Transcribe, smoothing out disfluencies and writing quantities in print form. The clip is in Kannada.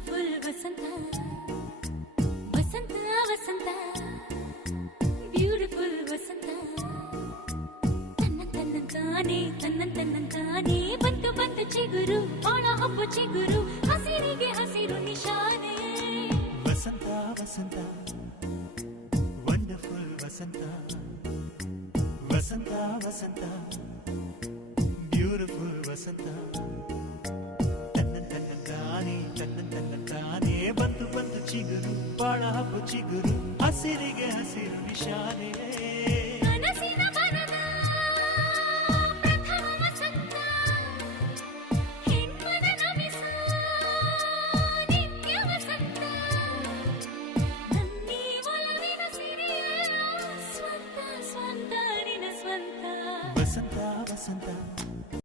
ಬ್ಯೂಟಿಫುಲ್ ವಸಂತ ವಸಂತ ವಸಂತ ಬ್ಯೂಟಿಫುಲ್ ವಸಂತ ತನ್ನಂತಾನೆ ಬಂತು ಬಂತು ಚಿಗುರು ಒಳ ಹಬ್ಬ ಚಿಗುರು ಹಸಿರಿಗೆ ಹಸಿರು ನಿಶಾನೆ ವಸಂತ ವಸಂತ ವಂಡರ್ಫುಲ್ ವಸಂತ ವಸಂತ ವಸಂತ ಬ್ಯೂಟಿಫುಲ್ ವಸಂತ ತನ್ನಂತಾನೆ ಬಂತು ಬಂತು ಚಿಗುರು ಒಳ ಹಬ್ಬ ಚಿಗುರು ಹಸಿರಿಗೆ ಹಸಿರು ನಿಶಾನೆ ಕನಸಿನ ಬನದ ಪ್ರಥಮ ವಸಂತ ಹೆಣ್ಮನ ನಮಿಸ ನಿತ್ಯ ವಸಂತ ನನ್ನಿ ಒಲವಿನ ಸಿರಿಯ ಸ್ವಂತ ಸ್ವಂತ ನಿನ ಸ್ವಂತ ವಸಂತ ವಸಂತ